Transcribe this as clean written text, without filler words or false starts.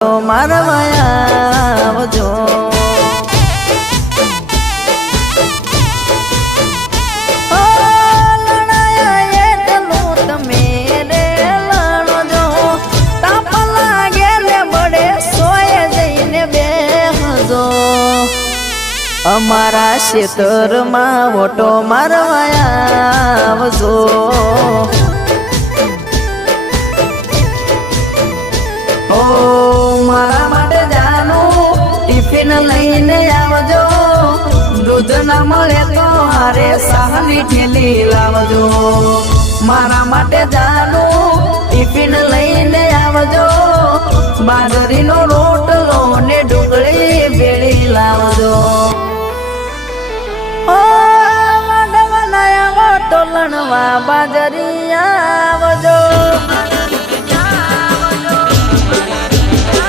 મારવા આવજો અમારા ખેતરમાં ઓટો મારવા આવજો ઓ મારા માટે જાનું ટિફિન લઈને આવજો દૂધ ના મળે તો હારે સાહની ઠેલી લાવજો મારા માટે જાનું ટિફિન લઈને આવજો બાજરીનો રોટલો ને ડુંગળી ભેળી લાવજો ઓ વાડવનાયા ટોલણવા બાજરી આવજો